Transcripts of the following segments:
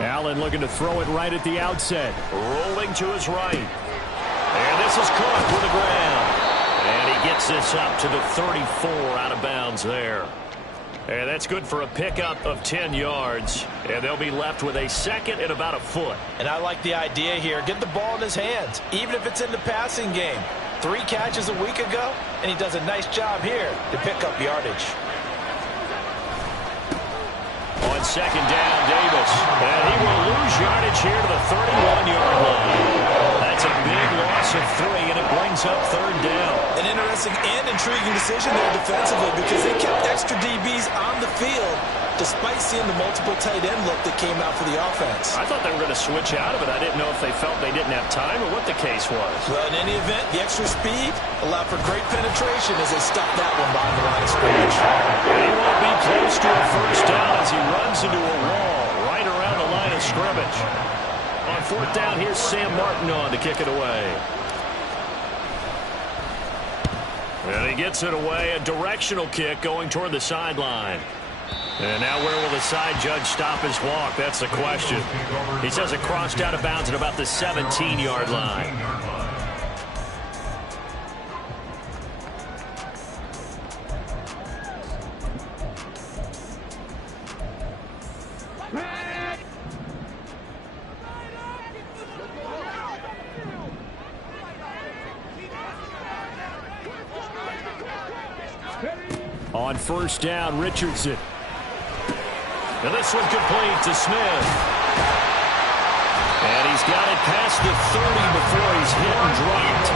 Allen looking to throw it right at the outset. Rolling to his right. And this is caught for the ground. And he gets this up to the 34 out of bounds there. And that's good for a pickup of 10 yards. And they'll be left with a second and about a foot. And I like the idea here. Get the ball in his hands, even if it's in the passing game. 3 catches a week ago, and he does a nice job here to pick up yardage. On second down, Davis. And he will lose yardage here to the 31-yard line. That's a big loss of 3, and it brings up third down. An interesting and intriguing decision there defensively because they kept extra DBs on the field despite seeing the multiple tight end look that came out for the offense. I thought they were going to switch out of it. I didn't know if they felt they didn't have time or what the case was. Well, in any event, the extra speed allowed for great penetration as they stuffed that one behind the line of scrimmage. And he won't be close to a first down as he runs into a wall right around the line of scrimmage. On fourth down, here's Sam Martin on to kick it away. And he gets it away, a directional kick going toward the sideline. And now where will the side judge stop his walk? That's the question. He says it crossed out of bounds at about the 17-yard line. On first down, Richardson. And this one complete to Smith. And he's got it past the 30 before he's hit and dropped.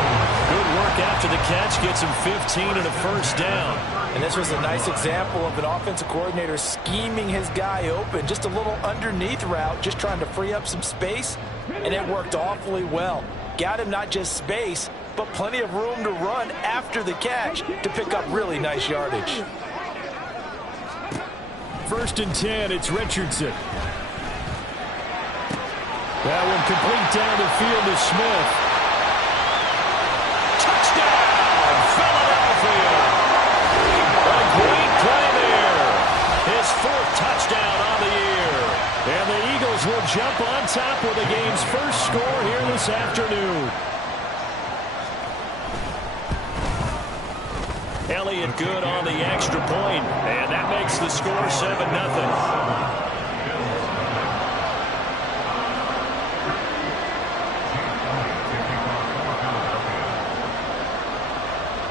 Good work after the catch. Gets him 15 and a first down. And this was a nice example of an offensive coordinator scheming his guy open. Just a little underneath route, just trying to free up some space. And it worked awfully well. Got him not just space, but plenty of room to run after the catch to pick up really nice yardage. First and 10, it's Richardson. That one complete down the field to Smith. Touchdown, Philadelphia. A great play there. His 4th touchdown on the year. And the Eagles will jump on top with the game's first score here this afternoon. Elliott good on the extra point, and that makes the score 7-0.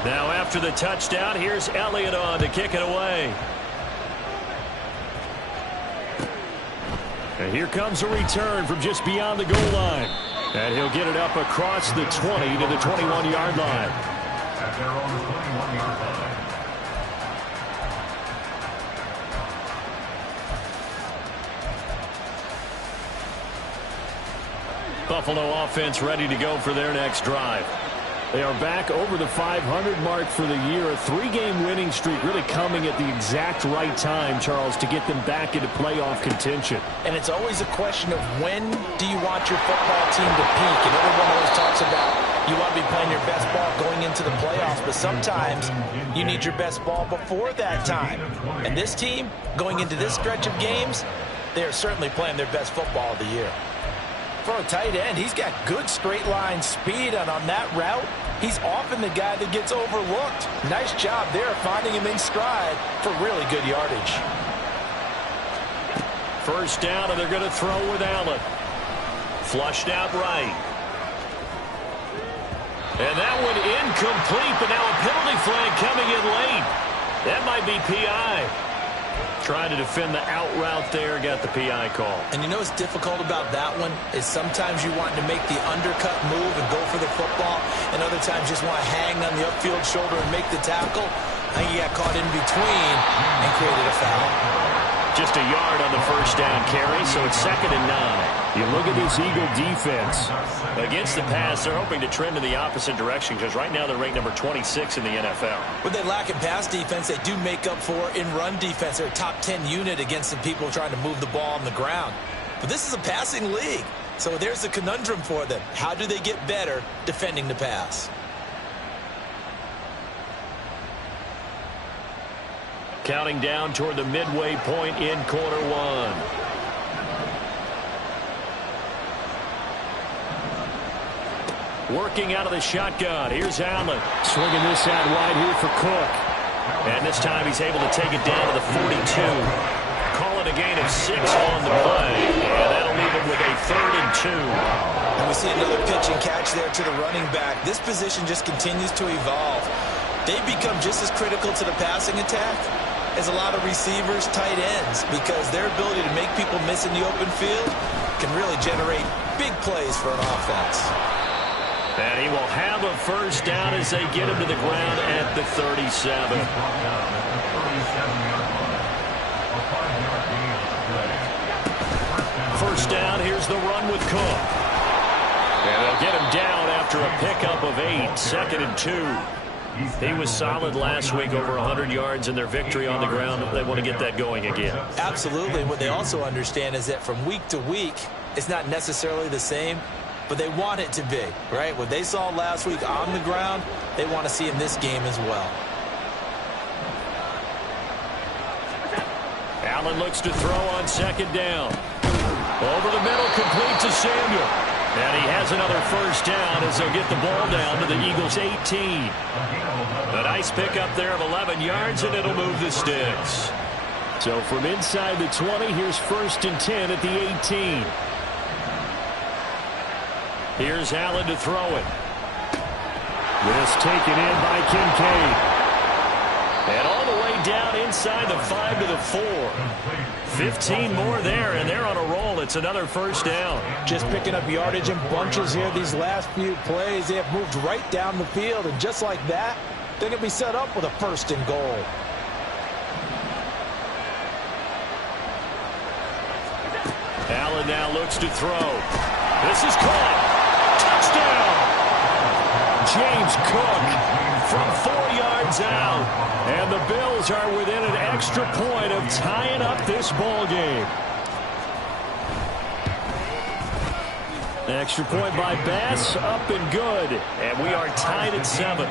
Now after the touchdown, here's Elliott on to kick it away. And here comes a return from just beyond the goal line. And he'll get it up across the 20 to the 21-yard line. Buffalo offense ready to go for their next drive. They are back over the 500 mark for the year. A 3-game winning streak really coming at the exact right time, Charles, to get them back into playoff contention. And it's always a question of when do you want your football team to peak? And everyone always talks about you want to be playing your best ball going into the playoffs, but sometimes you need your best ball before that time. And this team, going into this stretch of games, they are certainly playing their best football of the year. For a tight end, he's got good straight line speed, and on that route, he's often the guy that gets overlooked. Nice job there finding him in stride for really good yardage. First down, and they're going to throw with Allen. Flushed out right. And that one incomplete, but now a penalty flag coming in late. That might be PI. Trying to defend the out route there, got the PI call. And you know what's difficult about that one is sometimes you want to make the undercut move and go for the football, and other times just want to hang on the upfield shoulder and make the tackle. I think he got caught in between and created a foul. Just a yard on the first down carry, so it's 2nd and 9. You look at this Eagle defense. Against the pass, they're hoping to trend in the opposite direction because right now they're ranked number 26 in the NFL. What they lack in pass defense, they do make up for in run defense. They're a top 10 unit against the people trying to move the ball on the ground. But this is a passing league, so there's a conundrum for them. How do they get better defending the pass? Counting down toward the midway point in quarter one. Working out of the shotgun. Here's Allen. Swinging this out wide here for Cook. And this time he's able to take it down to the 42. Call it a gain of 6 on the play. And that'll leave him with a 3rd and 2. And we see another pitch and catch there to the running back. This position just continues to evolve. They become just as critical to the passing attack as a lot of receivers, tight ends, because their ability to make people miss in the open field can really generate big plays for an offense. And he will have a first down as they get him to the ground at the 37. First down, here's the run with Cook. And they'll get him down after a pickup of 8, 2nd and 2. He was solid last week, over 100 yards in their victory on the ground. They want to get that going again. Absolutely. What they also understand is that from week to week, it's not necessarily the same, but they want it to be, right? What they saw last week on the ground, they want to see in this game as well. Allen looks to throw on 2nd down. Over the middle, complete to Samuel. And he has another first down as they'll get the ball down to the Eagles' 18. A nice pickup there of 11 yards, and it'll move the sticks. So from inside the 20, here's 1st and 10 at the 18. Here's Allen to throw it. This taken in by Kincaid. And all the way down inside the 5 to the 4. 15 more there, and they're on a roll. It's another first down. Just picking up yardage in bunches here these last few plays. They have moved right down the field, and just like that, they're going to be set up with a 1st and goal. Allen now looks to throw. This is caught. Touchdown! James Cook from 4 yards out. And the Bills are within an extra point of tying up this ball game. Extra point by Bass, up and good. And we are tied at 7.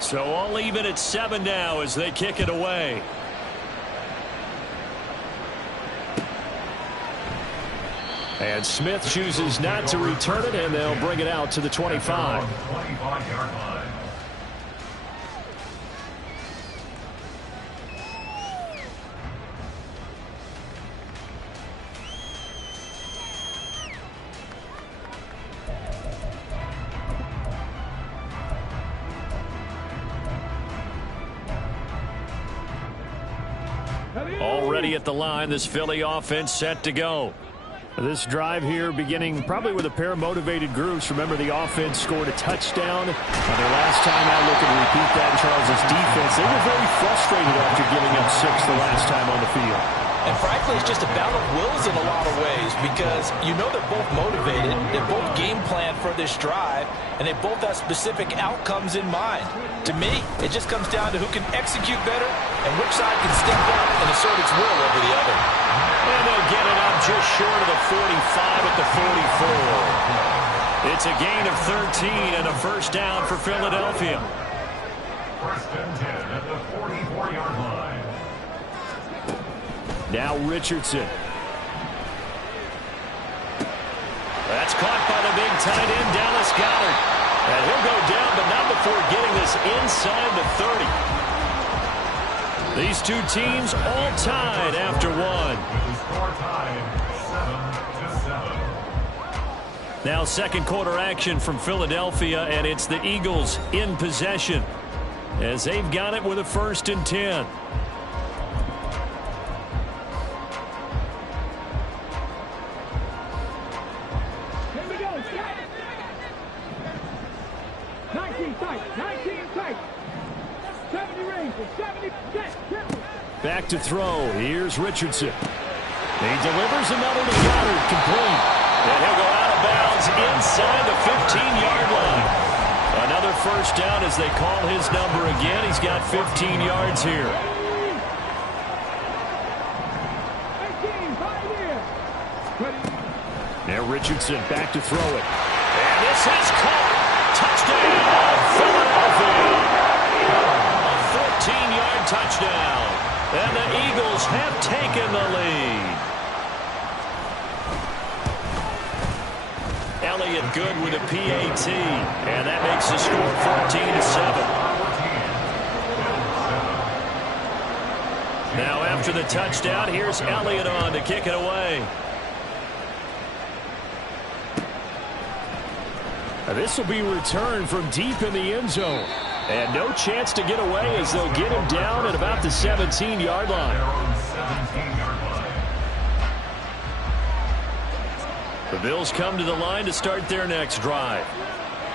So all even at 7 now as they kick it away. And Smith chooses not to return it, and they'll bring it out to the 25. Already at the line, this Philly offense set to go. This drive here beginning probably with a pair of motivated groups. Remember, the offense scored a touchdown. Their last time out, looking to repeat that in Charles' defense. They were very frustrated after giving up 6 the last time on the field. And frankly, it's just a battle of wills in a lot of ways, because you know they're both motivated, they're both game planned for this drive, and they both have specific outcomes in mind. To me, it just comes down to who can execute better and which side can step up and assert its will over the other. And they'll get it up just short of the 45 at the 44. It's a gain of 13 and a first down for Philadelphia. 1st and 10 at the 44-yard line. Now Richardson. That's caught by the big tight end, Dallas Goedert. And he'll go down, but not before getting this inside the 30. These two teams all tied after one. Now 2nd quarter action from Philadelphia, and it's the Eagles in possession as they've got it with a 1st and 10. Back to throw. Here's Richardson. He delivers another to Goddard, complete. And he'll go out of bounds inside the 15-yard line. Another first down as they call his number again. He's got 15 yards here. Richardson back to throw it. And this is caught. Touchdown, Philadelphia. A 14-yard touchdown. And the Eagles have taken the lead. Elliott good with a PAT. And that makes the score 14-7. Now after the touchdown, here's Elliott on to kick it away. This will be returned from deep in the end zone. And no chance to get away as they'll get him down at about the 17-yard line. The Bills come to the line to start their next drive.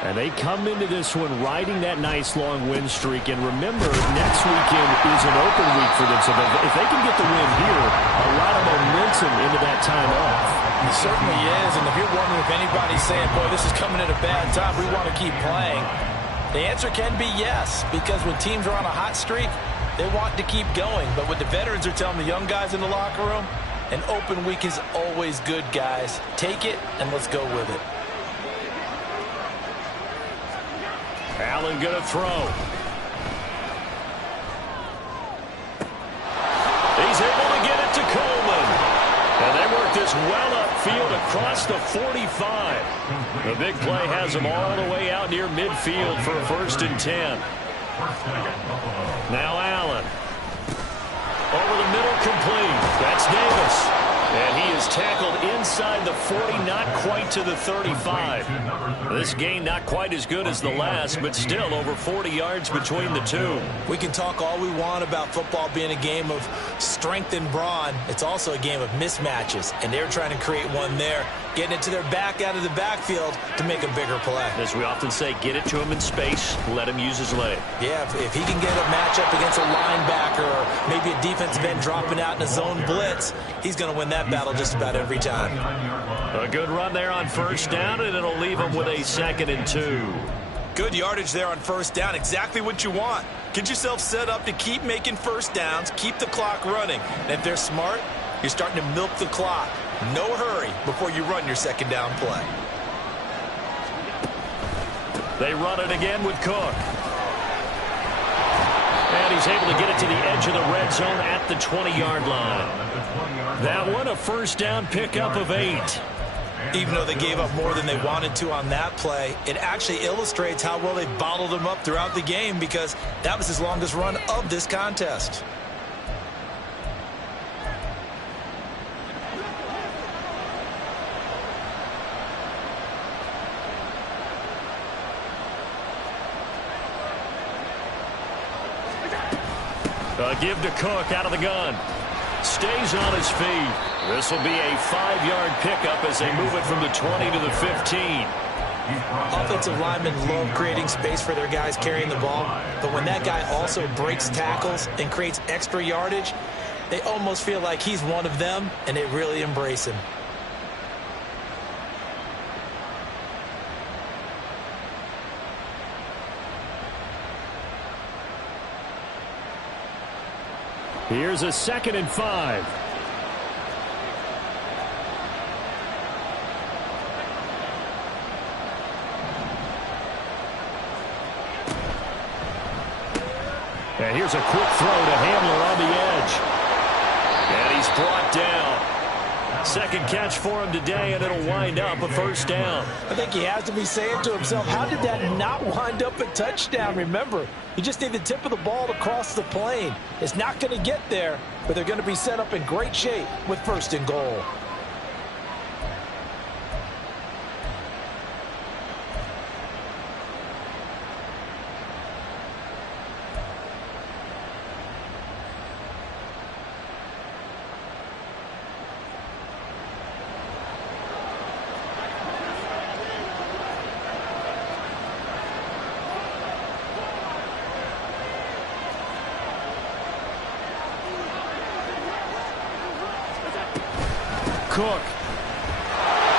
And they come into this one riding that nice long win streak. And remember, next weekend is an open week for them. So if they can get the win here, a lot of momentum into that time off. It certainly is. And if you're wondering if anybody's saying, boy, this is coming at a bad time, we want to keep playing, the answer can be yes. Because when teams are on a hot streak, they want to keep going. But what the veterans are telling the young guys in the locker room, an open week is always good, guys. Take it and let's go with it. Allen going to throw. He's able to get it to Coleman. And they work this well upfield across the 45. The big play has them all the way out near midfield for a 1st and 10. Now Allen. Over the middle, complete. That's Davis. And he is tackled inside the 40, not quite to the 35. This game not quite as good as the last, but still over 40 yards between the two. We can talk all we want about football being a game of strength and brawn. It's also a game of mismatches, and they're trying to create one there, getting it to their back out of the backfield to make a bigger play. As we often say, get it to him in space, let him use his leg. Yeah, if he can get a matchup against a linebacker or maybe a defensive end dropping out in a zone blitz, he's going to win that battle just about every time. A good run there on 1st down, and it'll leave him with a 2nd and 2. Good yardage there on 1st down. Exactly what you want. Get yourself set up to keep making 1st downs, keep the clock running. And if they're smart, you're starting to milk the clock. No hurry before you run your 2nd down play. They run it again with Cook. And he's able to get it to the edge of the red zone at the 20-yard line. That one, a 1st down pickup of 8. Even though they gave up more than they wanted to on that play, it actually illustrates how well they bottled them up throughout the game, because that was his longest run of this contest. Give to Cook out of the gun. Stays on his feet. This will be a 5-yard pickup as they move it from the 20 to the 15. Offensive linemen love creating space for their guys carrying the ball, but when that guy also breaks tackles and creates extra yardage, they almost feel like he's one of them, and they really embrace him. Here's a 2nd and 5. And here's a quick throw to Handler on the edge. And he's brought down. 2nd catch for him today, and it'll wind up a 1st down. I think he has to be saying to himself, how did that not wind up a touchdown? Remember, you just need the tip of the ball to cross the plane. It's not going to get there, but they're going to be set up in great shape with 1st and goal. Cook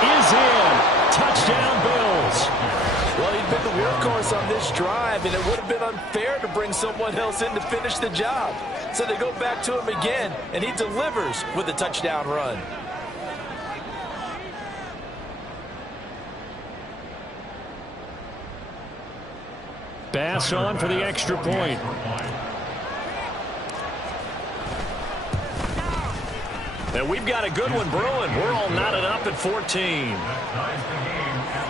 is in. Touchdown, Bills. Well, he'd been the workhorse on this drive, and it would have been unfair to bring someone else in to finish the job. So they go back to him again, and he delivers with a touchdown run. Pass on for the extra point. And we've got a good one brewing. We're all knotted up at 14. That ties the game at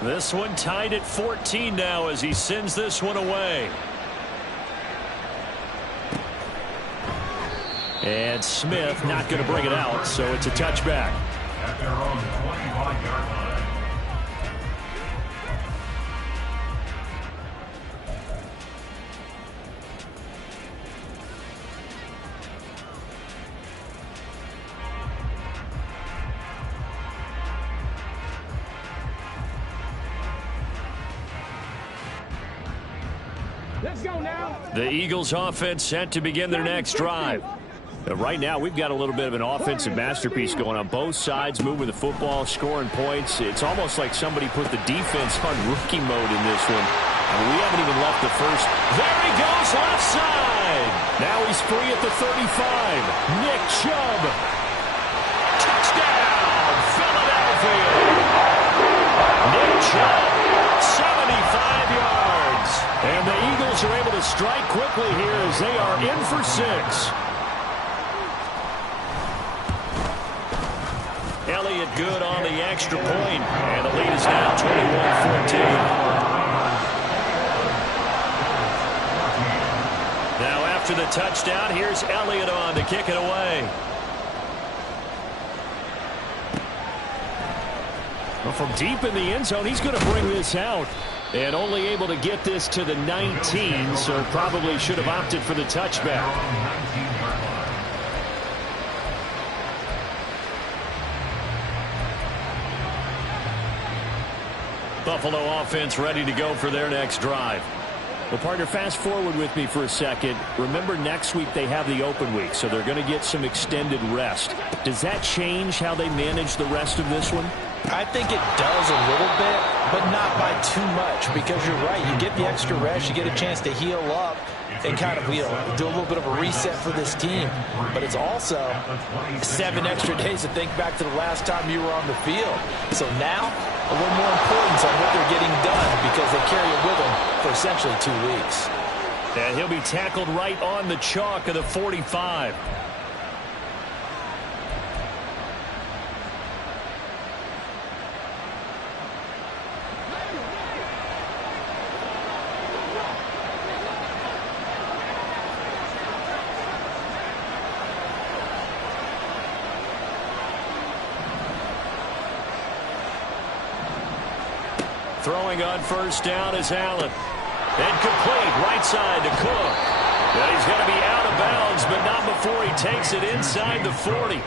14. This one tied at 14 now as he sends this one away. And Smith not going to bring it out, so it's a touchback. At their own 25-yard line. The Eagles offense set to begin their next drive. Right now, we've got a little bit of an offensive masterpiece going on both sides, moving the football, scoring points. It's almost like somebody put the defense on rookie mode in this one. I mean, we haven't even left the first. There he goes, left side. Now he's free at the 35. Nick Chubb. Touchdown, Philadelphia. Nick Chubb, 75 yards. And the Eagles are able to strike quickly here as they are in for 6. Elliott good on the extra point, and the lead is now 21-14. Now after the touchdown, here's Elliott on to kick it away. Well, from deep in the end zone, he's going to bring this out. And only able to get this to the 19, so probably should have opted for the touchback. Buffalo offense ready to go for their next drive. Well, partner, fast forward with me for a second. Remember, next week they have the open week, so they're going to get some extended rest. Does that change how they manage the rest of this one? I think it does a little bit, but not by too much, because you're right. You get the extra rest, you get a chance to heal up and kind of do a little bit of a reset for this team. But it's also 7 extra days to think back to the last time you were on the field. So now, a little more importance on what they're getting done because they carry it with them for essentially 2 weeks. And he'll be tackled right on the chalk of the 45. Throwing on first down is Allen. Incomplete, right side to Cook. And he's going to be out of bounds, but not before he takes it inside the 40.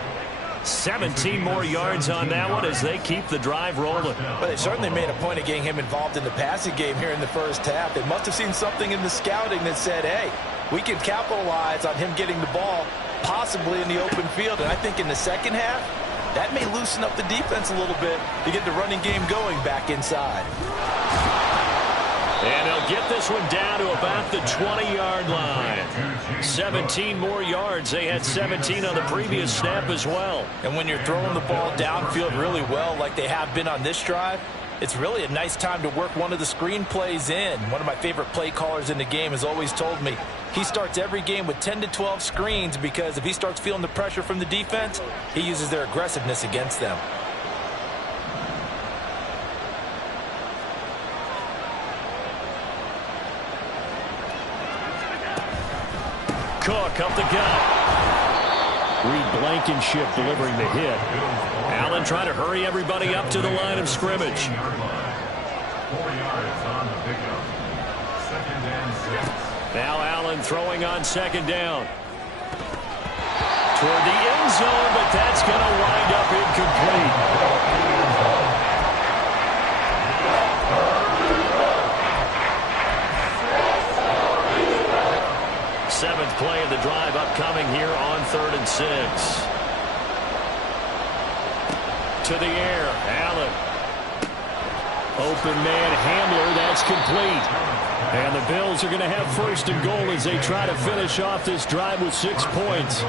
17 more yards on that one as they keep the drive rolling. But they certainly made a point of getting him involved in the passing game here in the first half. They must have seen something in the scouting that said, hey, we can capitalize on him getting the ball possibly in the open field. And I think in the second half, that may loosen up the defense a little bit to get the running game going back inside. And they'll get this one down to about the 20-yard line. 17 more yards. They had 17 on the previous snap as well. And when you're throwing the ball downfield really well like they have been on this drive, it's really a nice time to work one of the screen plays in. One of my favorite play callers in the game has always told me he starts every game with 10 to 12 screens because if he starts feeling the pressure from the defense, he uses their aggressiveness against them. Cook up the gut. Reed Blankenship delivering the hit. Allen trying to hurry everybody up to the line of scrimmage. 4 yards on the pickup. 2nd and 6. Now Allen throwing on 2nd down. Toward the end zone, but that's going to wind up incomplete. 7th play of the drive upcoming here on 3rd and 6. To the air, Allen. open man handler. That's complete. And the Bills are going to have first and goal as they try to finish off this drive with 6 points.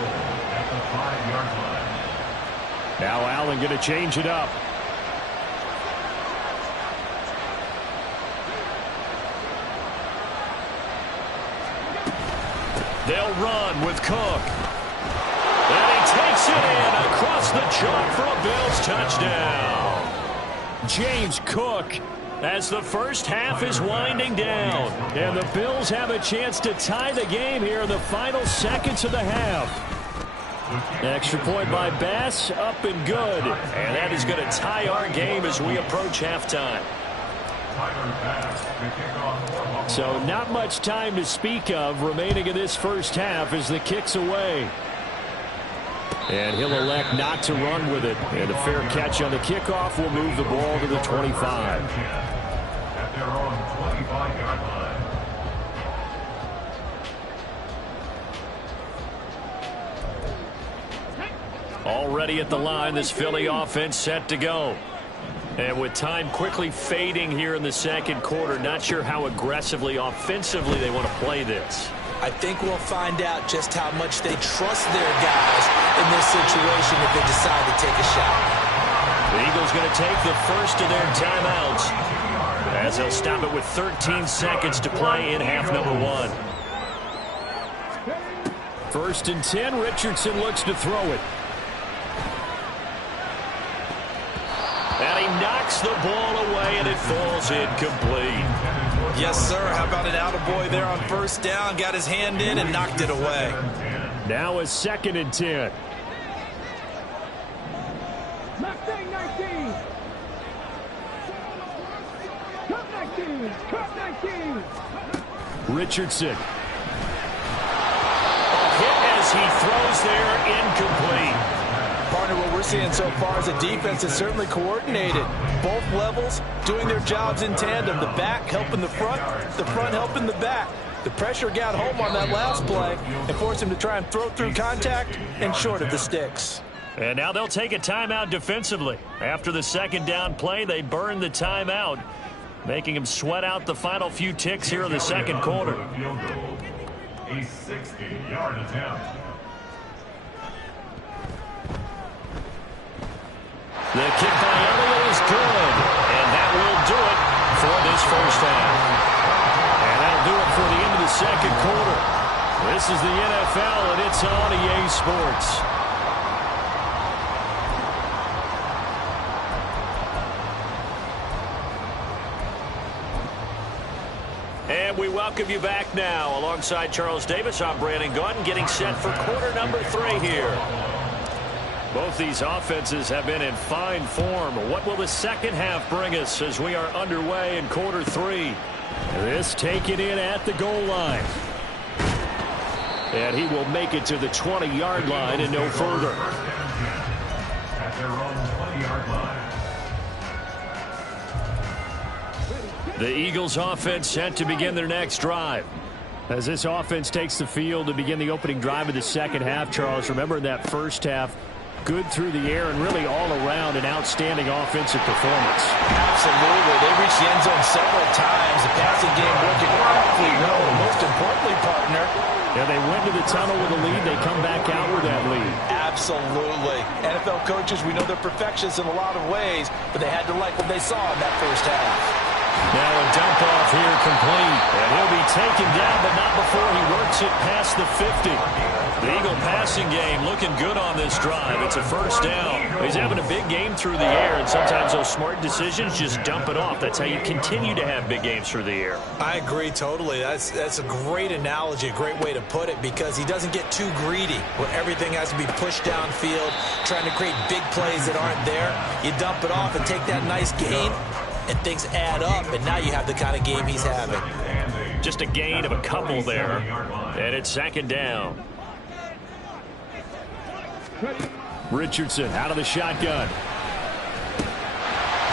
Now Allen going to change it up. They'll run with Cook. And he takes it in across the chalk for a Bills touchdown. James Cook, as the first half is winding down. And the Bills have a chance to tie the game here in the final seconds of the half. Extra point by Bass, up and good. And that is going to tie our game as we approach halftime. So not much time to speak of remaining in this first half as the kick's away. And he'll elect not to run with it. And a fair catch on the kickoff will move the ball to the 25. At their own 25-yard line. Already at the line, this Philly offense set to go. And with time quickly fading here in the second quarter, not sure how aggressively, offensively they want to play this. I think we'll find out just how much they trust their guys in this situation if they decide to take a shot. The Eagles going to take the first of their timeouts as they'll stop it with 13 seconds to play in half number 1. First and 10, Richardson looks to throw it. And he knocks the ball away, and it falls incomplete. Yes, sir. How about an attaboy there on first down? Got his hand in and knocked it away. Now a second and 10. Mustang 19. Cup 19. Cup 19. Richardson. A hit as he throws there, incomplete. Partner, what we're seeing so far is a defense that's certainly coordinated. Both levels doing their jobs in tandem. The back helping the front helping the back. The pressure got home on that last play and forced him to try and throw through contact and short of the sticks. And now they'll take a timeout defensively. After the second down play, they burn the timeout, making him sweat out the final few ticks here in the second quarter. A 60-yard attempt. The kick by Elliott is good, and that will do it for this first half. And that'll do it for the end of the second quarter. This is the NFL, and it's on EA Sports. And we welcome you back now. Alongside Charles Davis, I'm Brandon Gaudin, getting set for quarter number 3 here. Both these offenses have been in fine form. What will the second half bring us as we are underway in quarter 3? This taken in at the goal line. And he will make it to the 20-yard line and no further. At their own 20-yard line. The Eagles offense set to begin their next drive. As this offense takes the field to begin the opening drive of the second half, Charles, remember in that first half, good through the air and really all around an outstanding offensive performance. Absolutely. They reached the end zone several times. The passing game working awfully well. And most importantly, partner, yeah, they went to the tunnel with a lead. They come back out with that lead. Absolutely. NFL coaches, we know they're perfectionists in a lot of ways, but they had to like what they saw in that first half. Now a dump off here complete. And he'll be taken down, but not before he works it past the 50. The Eagle passing game looking good on this drive. It's a first down. He's having a big game through the air, and sometimes those smart decisions just dump it off. That's how you continue to have big games through the air. I agree totally. That's a great analogy, a great way to put it, because he doesn't get too greedy where everything has to be pushed downfield, trying to create big plays that aren't there. You dump it off and take that nice gain, and things add up, and now you have the kind of game he's having. Just a gain of a couple there, and it's second down. Richardson out of the shotgun.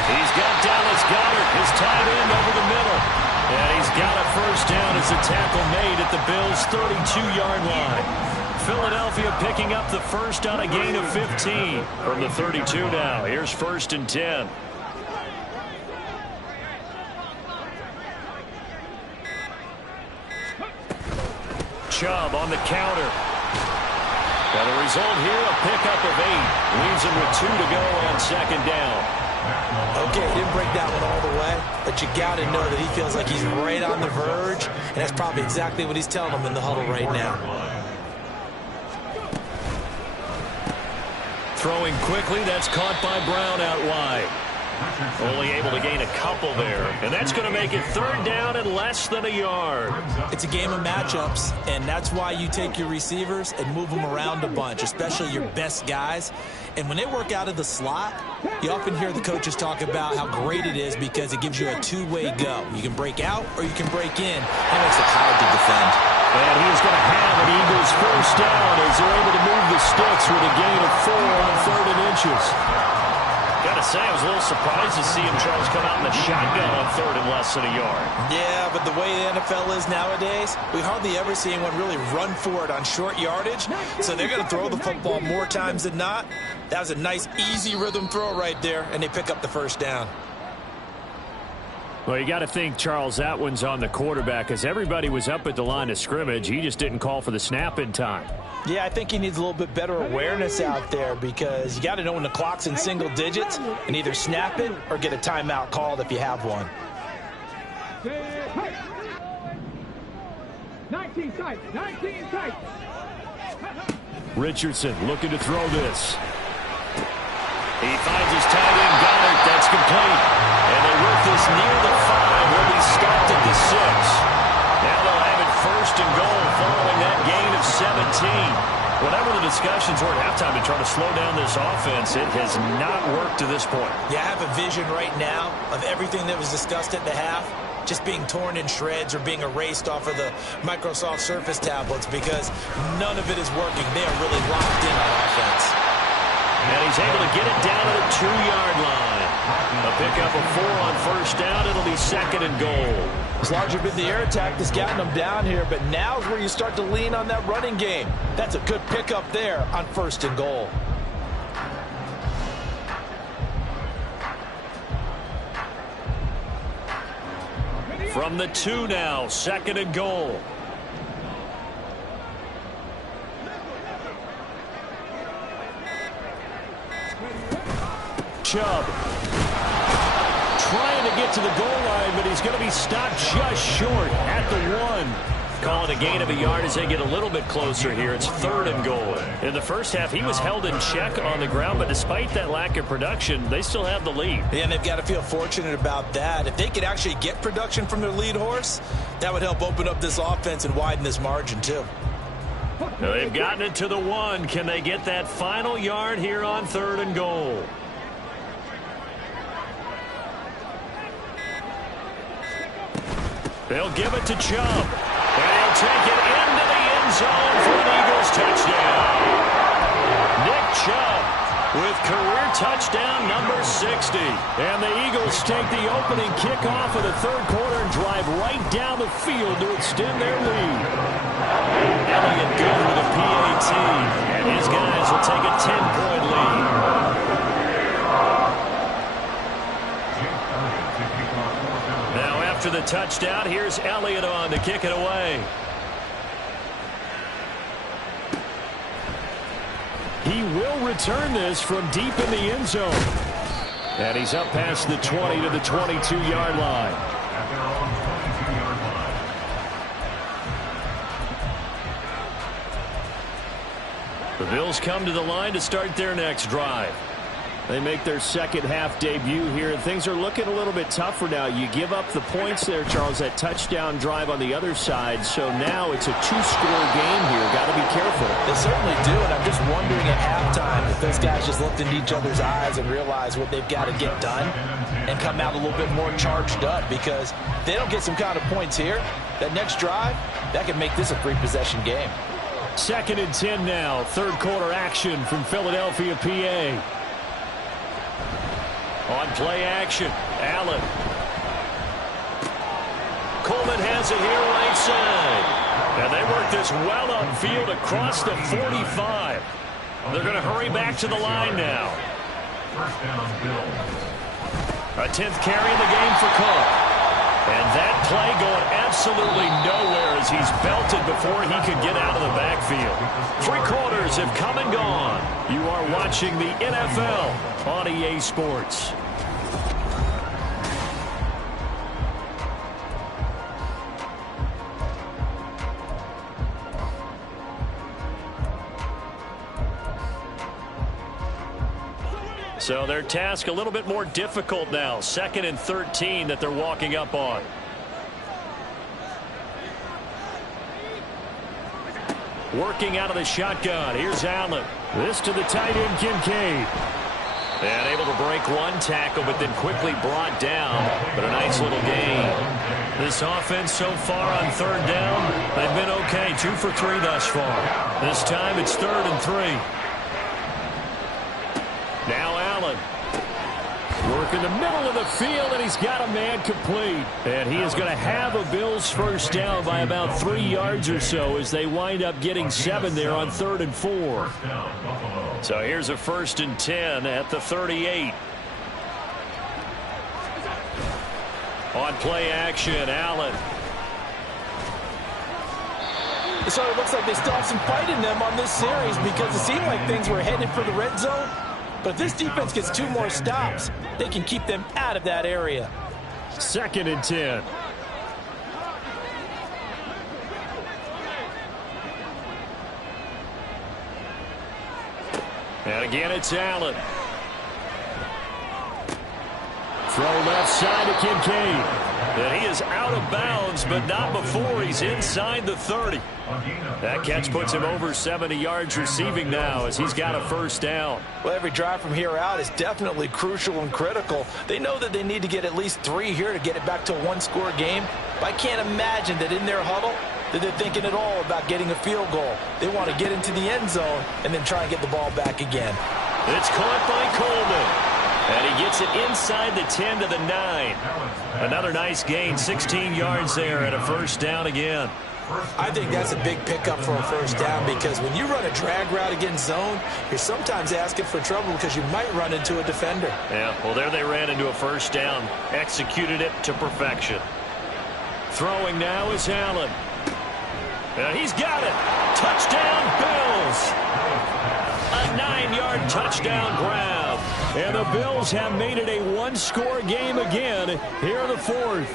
He's got Dallas Goedert, his tight end, over the middle. And he's got a first down as a tackle made at the Bills' 32-yard line. Philadelphia picking up the first on a gain of 15 from the 32 now. Here's first and 10. Chubb on the counter. And the result here, a pickup of 8. Leaves him with 2 to go on second down. Okay, he didn't break that one all the way, but you got to know that he feels like he's right on the verge, and that's probably exactly what he's telling them in the huddle right now. Throwing quickly, that's caught by Brown out wide. Only able to gain a couple there, and that's going to make it third down and less than a yard. It's a game of matchups, and that's why you take your receivers and move them around a bunch, especially your best guys. And when they work out of the slot, you often hear the coaches talk about how great it is because it gives you a two-way go. You can break out or you can break in. That makes it hard to defend. And he is going to have an Eagles first down as they're able to move the sticks with a gain of 4 on 3rd and inches. Got to say, I was a little surprised to see him, Charles, come out in the shotgun on 3rd and less than a yard. Yeah, but the way the NFL is nowadays, we hardly ever see anyone really run for it on short yardage. So they're going to throw the football more times than not. That was a nice, easy rhythm throw right there, and they pick up the first down. Well, you got to think, Charles, that one's on the quarterback because everybody was up at the line of scrimmage. He just didn't call for the snap in time. Yeah, I think he needs a little bit better awareness out there because you got to know when the clock's in single digits and either snap it or get a timeout called if you have one. 19 tight, 19 tight. Richardson looking to throw this. He finds his tight end, Goddard. That's complete. And they work this near the 5. Will be stopped at the 6. Now they'll have it first and goal following that gain of 17. Whatever the discussions were at halftime to try to slow down this offense, it has not worked to this point. Yeah, I have a vision right now of everything that was discussed at the half just being torn in shreds or being erased off of the Microsoft Surface tablets because none of it is working. They are really locked in on offense. And he's able to get it down to the 2-yard line. A pickup of 4 on first down. It'll be 2nd and goal. It's largely been the air attack that's gotten them down here, but now is where you start to lean on that running game. That's a good pickup there on 1st and goal. From the 2 now, 2nd and goal. Chubb trying to get to the goal line, but he's going to be stopped just short at the 1. Calling a gain of a yard as they get a little bit closer here. It's 3rd and goal. In the first half, he was held in check on the ground, but despite that lack of production, they still have the lead. Yeah, and they've got to feel fortunate about that. If they could actually get production from their lead horse, that would help open up this offense and widen this margin too. Now they've gotten it to the 1. Can they get that final yard here on 3rd and goal? They'll give it to Chubb. And he'll take it into the end zone for an Eagles touchdown. Nick Chubb with career touchdown number 60. And the Eagles take the opening kickoff of the 3rd quarter and drive right down the field to extend their lead. Elliott good with a PAT. And his guys will take a 10-point lead. After the touchdown, here's Elliott on to kick it away. He will return this from deep in the end zone. And he's up past the 20 to the 22-yard line. The Bills come to the line to start their next drive. They make their second half debut here, and things are looking a little bit tougher now. You give up the points there, Charles, that touchdown drive on the other side. So now it's a 2-score game here. Got to be careful. They certainly do, and I'm just wondering at halftime if those guys just looked into each other's eyes and realized what they've got to get done and come out a little bit more charged up, because if they don't get some kind of points here, that next drive, that could make this a 3-possession game. 2nd and 10 now. 3rd quarter action from Philadelphia, PA. On play action, Allen. Coleman has it here right side. And they work this well upfield across the 45. They're going to hurry back to the line now. First down, Bills. A 10th carry in the game for Cook. And that play going absolutely nowhere as he's belted before he could get out of the backfield. 3 quarters have come and gone. You are watching the NFL on EA Sports. So their task a little bit more difficult now. 2nd and 13 that they're walking up on. Working out of the shotgun. Here's Allen. This to the tight end, Kincaid. And able to break 1 tackle, but then quickly brought down. But a nice little gain. This offense so far on 3rd down, they've been okay. 2 for 3 thus far. This time it's 3rd and 3. Now Allen. Work in the middle of the field, and he's got a man complete. And he is going to have a Bills first down by about 3 yards or so as they wind up getting 7 there on 3rd and 4. So here's a 1st and 10 at the 38. On play action, Allen. So it looks like they still have some fight in them on this series because it seemed like things were headed for the red zone. But if this defense gets 2 more stops, they can keep them out of that area. 2nd and 10. And again, it's Allen. Throw left side to Kincaid. And he is out of bounds, but not before he's inside the 30. That catch puts him over 70 yards receiving now as he's got a first down. Well, every drive from here out is definitely crucial and critical. They know that they need to get at least 3 here to get it back to a 1-score game. But I can't imagine that in their huddle that they're thinking at all about getting a field goal. They want to get into the end zone and then try and get the ball back again. It's caught by Coleman. And he gets it inside the 10 to the 9. Another nice gain, 16 yards there, and a first down again. I think that's a big pickup for a first down because when you run a drag route against zone, you're sometimes asking for trouble because you might run into a defender. Yeah, well, there they ran into a first down. Executed it to perfection. Throwing now is Allen. And he's got it. Touchdown, Bills. A 9-yard touchdown grab. And the Bills have made it a 1-score game again here in the 4th.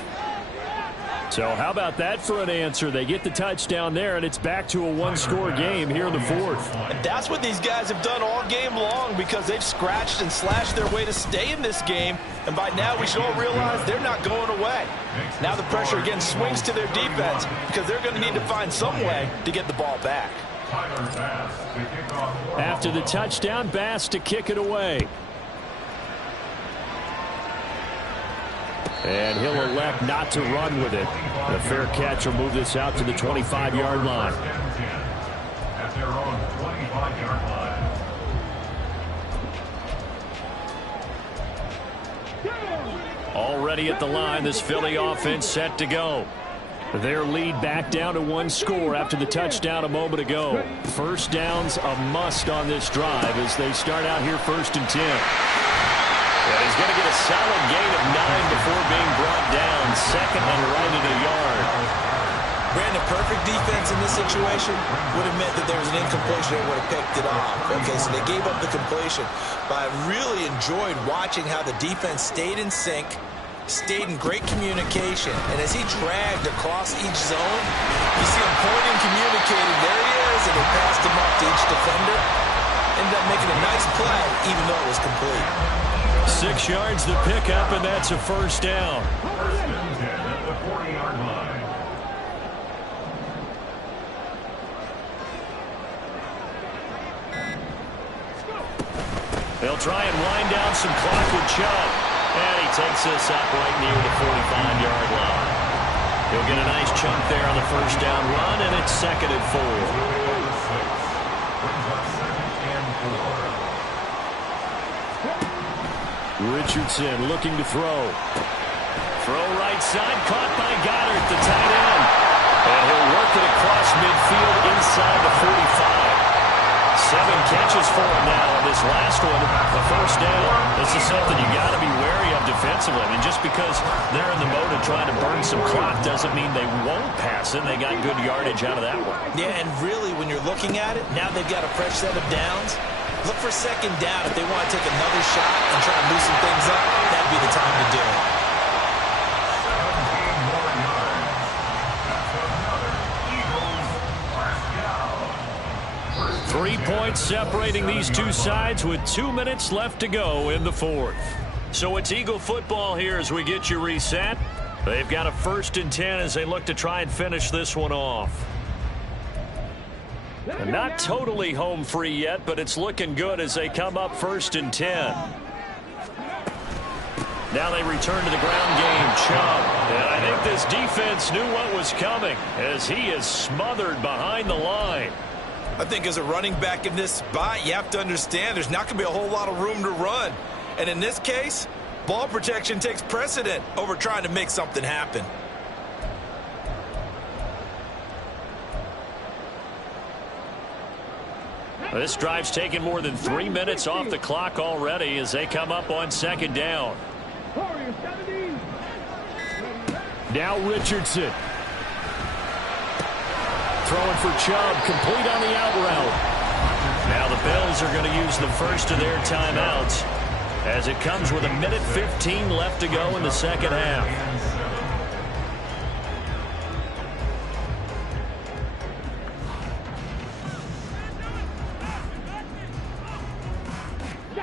So how about that for an answer? They get the touchdown there, and it's back to a 1-score game here in the 4th. And that's what these guys have done all game long because they've scratched and slashed their way to stay in this game. And by now we should all realize they're not going away. Now the pressure again swings to their defense because they're going to need to find some way to get the ball back. After the touchdown, Bass to kick it away. And he'll elect not to run with it. The fair catch will move this out to the 25-yard line. At their own 25-yard line. Already at the line, this Philly offense set to go. Their lead back down to 1 score after the touchdown a moment ago. First down's a must on this drive as they start out here 1st and 10. And he's going to get a solid gain of 9 before being brought down. 2nd and right at a yard. Brandon, perfect defense in this situation would have meant that there was an incompletion and would have picked it off. Okay, so they gave up the completion. But I really enjoyed watching how the defense stayed in sync, stayed in great communication. And as he dragged across each zone, you see him pointing, communicating. There he is, and they passed him up to each defender. Ended up making a nice play, even though it was complete. 6 yards to pick up, and that's a first down. First and 10 at the 40-yard line. They'll try and wind down some clock with Chubb. And he takes this up right near the 45-yard line. He'll get a nice chunk there on the first down run, and it's 2nd and 4. Richardson looking to throw. Throw right side, caught by Goddard, the tight end. And he'll work it across midfield inside the 45. 7 catches for him now on this last one, a first down. This is something you got to be wary of defensively. I mean, just because they're in the mode of trying to burn some clock doesn't mean they won't pass it. They got good yardage out of that one. Yeah, and really, when you're looking at it, now they've got a fresh set of downs. Look for second down. If they want to take another shot and try to loosen things up, that'd be the time to do it. 17 more yards. That's another Eagles first down. 3 points separating these two sides with 2 minutes left to go in the fourth. So it's Eagle football here as we get you reset. They've got a 1st and 10 as they look to try and finish this one off. Not totally home free yet, but it's looking good as they come up 1st and 10. Now they return to the ground game, Chubb. And I think this defense knew what was coming as he is smothered behind the line. I think as a running back in this spot, you have to understand there's not going to be a whole lot of room to run. And in this case, ball protection takes precedent over trying to make something happen. This drive's taken more than 3 minutes off the clock already as they come up on 2nd down. Now Richardson. Throwing for Chubb, complete on the out route. Now the Bills are going to use the first of their timeouts as it comes with 1:15 left to go in the second half.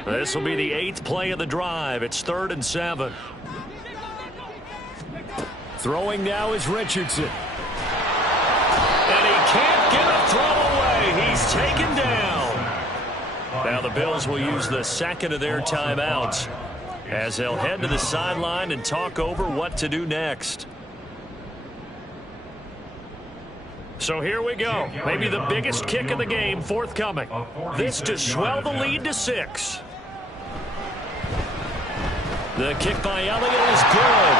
This will be the 8th play of the drive. It's 3rd and 7. Throwing now is Richardson. And he can't get a throw away. He's taken down. Now the Bills will use the 2nd of their timeouts as they'll head to the sideline and talk over what to do next. So here we go. Maybe the biggest kick of the game forthcoming. This to swell the lead to 6. The kick by Elliott is good.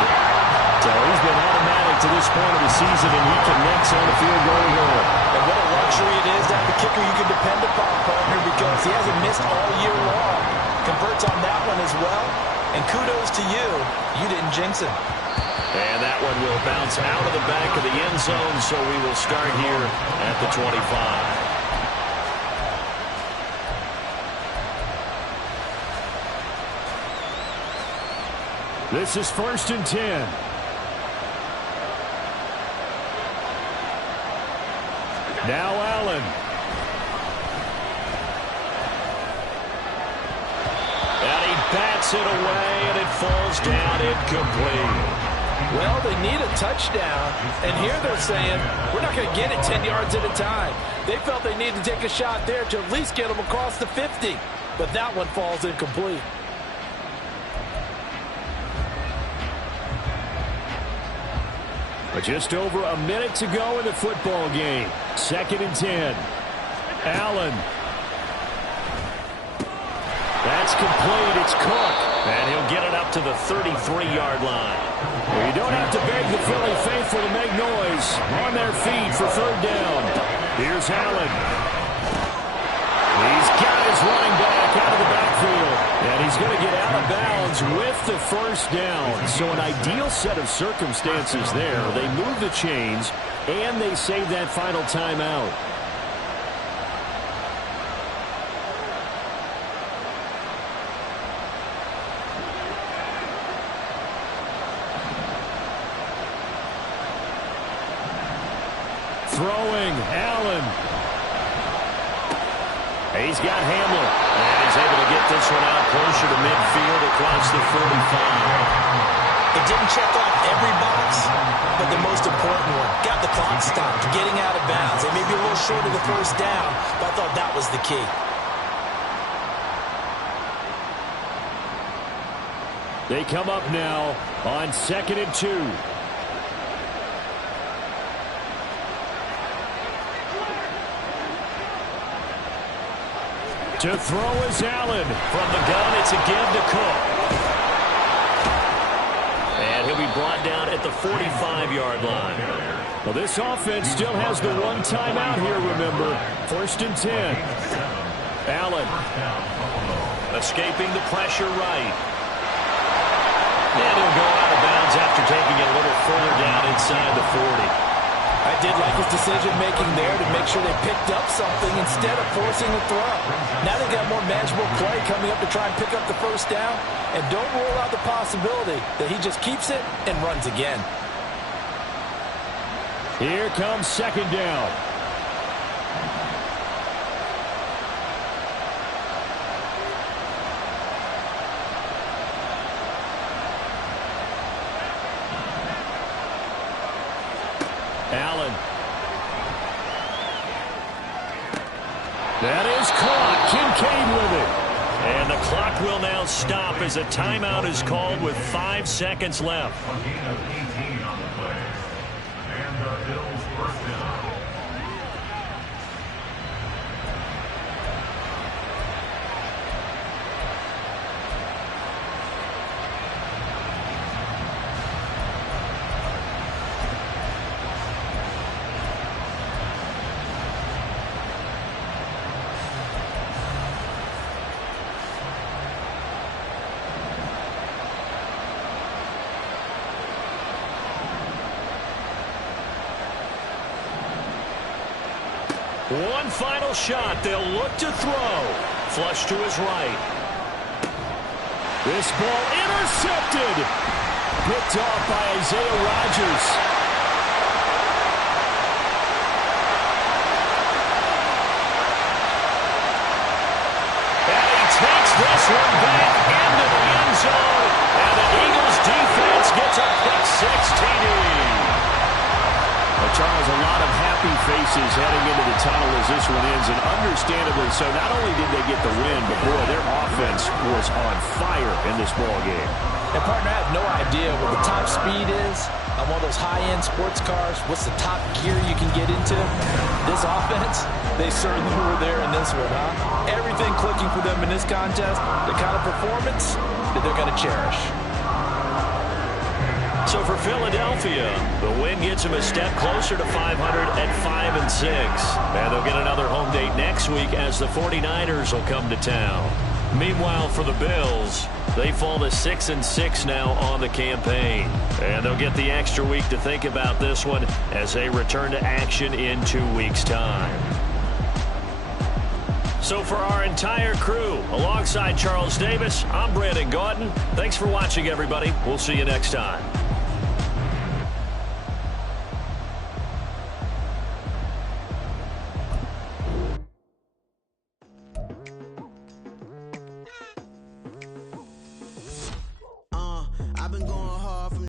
So he's been automatic to this point of the season, and he connects on the field goal here. And what a luxury it is to have a kicker you can depend upon, partner, because he hasn't missed all year long. Converts on that one as well. And kudos to you. You didn't jinx him. And that one will bounce out of the back of the end zone, so we will start here at the 25. This is 1st and 10. Now Allen. And he bats it away, and it falls down incomplete. Well, they need a touchdown, and here they're saying, we're not going to get it 10 yards at a time. They felt they needed to take a shot there to at least get them across the 50, but that one falls incomplete. But just over a minute to go in the football game. 2nd and 10. Allen. That's complete. It's Cook. And he'll get it up to the 33-yard line. Well, you don't have to beg the Philly faithful to make noise. On their feet for 3rd down. Here's Allen. He's got his running back out of the backfield. And he's going to get out of bounds with the 1st down. So an ideal set of circumstances there. They move the chains, and they save that final timeout. Throwing, Allen. He's got Hamler. And he's able to get this one out closer to midfield across the 45. It didn't check off every box, but the most important one. Got the clock stopped, getting out of bounds. They may be a little short of the 1st down, but I thought that was the key. They come up now on 2nd and 2. To throw is Allen. From the gun, it's a give to Cook. And he'll be brought down at the 45-yard line. Well, this offense still has the one timeout here, remember. 1st and 10. Allen. Escaping the pressure right. And he'll go out of bounds after taking it a little further down inside the 40. I did like his decision-making there to make sure they picked up something instead of forcing a throw. Now they got more manageable play coming up to try and pick up the first down. And don't rule out the possibility that he just keeps it and runs again. Here comes second down. Allen. That is caught. Kincaid with it. And the clock will now stop as a timeout is called with 5 seconds left. A gain of 18 on the play. And the Bills first down. One final shot. They'll look to throw. Flush to his right. This ball intercepted. Picked off by Isaiah Rodgers. And he takes this one back into the end zone. And the Eagles defense gets a pick six TD. Charles, a lot of happy faces heading into the tunnel as this one ends, and understandably so. Not only did they get the win, but boy, their offense was on fire in this ball game. And partner, I have no idea what the top speed is on one of those high-end sports cars. What's the top gear you can get into? This offense, they certainly were there in this one, huh? Everything clicking for them in this contest, the kind of performance that they're going to cherish. So for Philadelphia, the win gets them a step closer to 500 at 5-6. And they'll get another home date next week as the 49ers will come to town. Meanwhile, for the Bills, they fall to 6-6 now on the campaign. And they'll get the extra week to think about this one as they return to action in 2 weeks' time. So for our entire crew, alongside Charles Davis, I'm Brandon Gaudin. Thanks for watching, everybody. We'll see you next time.